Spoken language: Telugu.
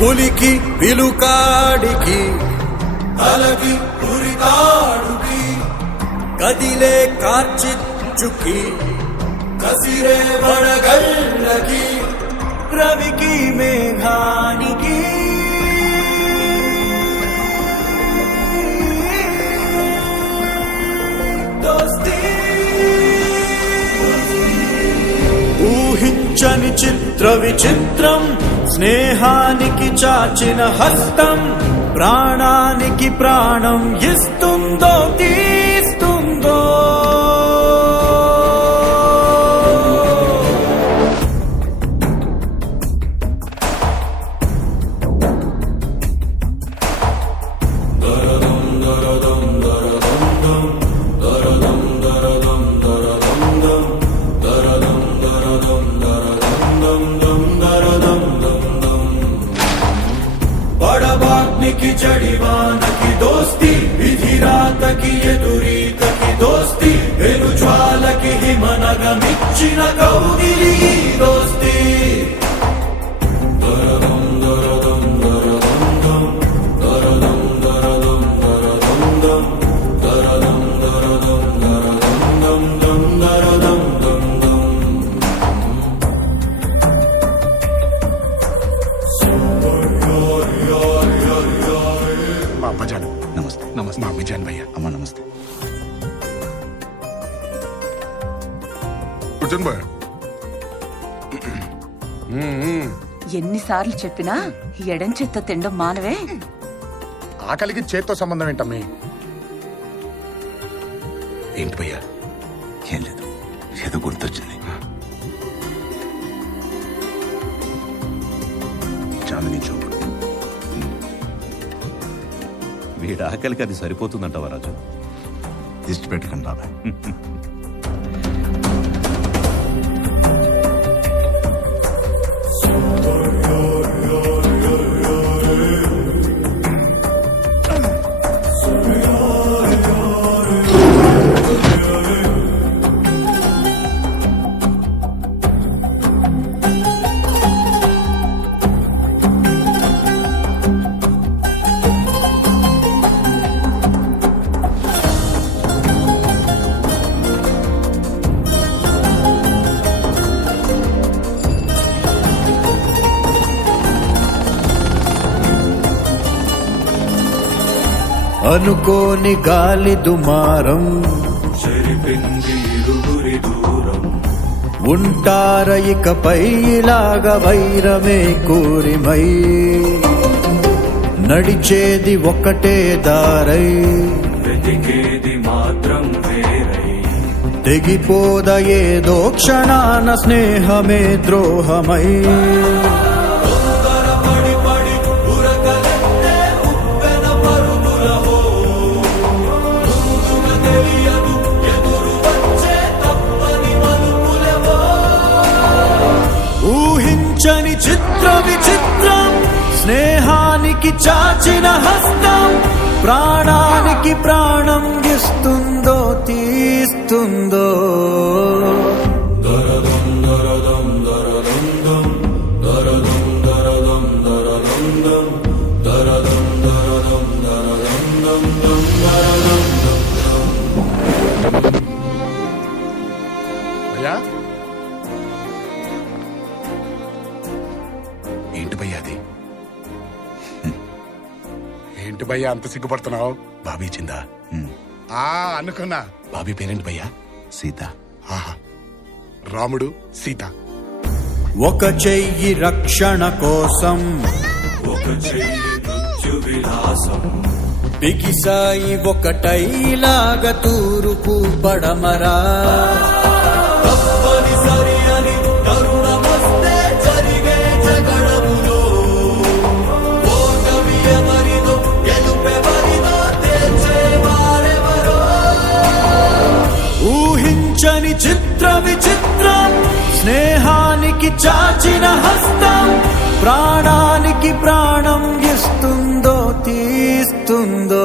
పులికి పిలుకాడికి తలకి ఉరితాడుకి కదిలే కార్చిచ్చుకి కసిరే వడగళ్ళకి రవికి మేఘానికి ఊహించని చిత్ర విచిత్రం స్నేహానికి చాచిన హస్తం ప్రాణానికి ప్రాణం ఇస్తుందో తీస్తుందో బడబాగ్నికి జడివానకి దోస్తి విధిరాతకి ఎదురీతకి దోస్తి వెలుజ్వాలకి హిమనగమిచ్చిన కౌగిలి దోస్తి నమస్తే నమస్తే మా విజయన్ భయ్య అమ్మ నమస్తే విజయన్ భయ్య ఎన్నిసార్లు చెప్పినా ఎడం చేత్తో తినడం మానవే. ఆకలికి చేత్తో సంబంధం ఏంటమ్మి? ఏంటి భయ్య? ఏం లేదు, ఏదో గుర్తొచ్చింది. చాందిని చౌక్. వీడి ఆకలికి అది సరిపోతుందంటావా రాజు? దిష్టి పెట్టుకుని బాబాయ్. అనుకోని గాలి దుమారం చెరిపింది ఇరుగురి దూరం ఉంటార ఇకపై ఇలాగ వైరమే కూరిమై నడిచేది ఒకటే దారై వెతికేది మాత్రం వేరై తెగిపోద ఏదో క్షణాన స్నేహమే ద్రోహమై ఊహించని చిత్ర విచిత్రం స్నేహానికి చాచిన హస్తం ప్రాణానికి ప్రాణం ఇస్తుందో తీస్తుందో భయ్యా ఏంటి భయ్యా అది? ఏంటి భయ్యా అంత సిగ్గుపడుతున్నావు? బాబీ చిందా? అనుకున్నా. బాబీ పేరేంటి భయ్యా? సీత. ఆహా, రాముడు సీత. ఒక చెయ్యి రక్షణ కోసం ఒక చెయ్యి మృత్యు విలాసం బిగిసాయి ఒకటైలాగా తూరుపు పడమరా తప్పనిసరి అని తరుణమొస్తే జరిగే జగడములో ఓటమి ఎవరిదో గెలుపెవరిదో తేల్చేవారెవరో ఊహించని చిత్ర విచిత్రం స్నేహానికి చాచిన హస్తం ప్రాణానికి ప్రాణం ఇస్తుందో తీస్తుందో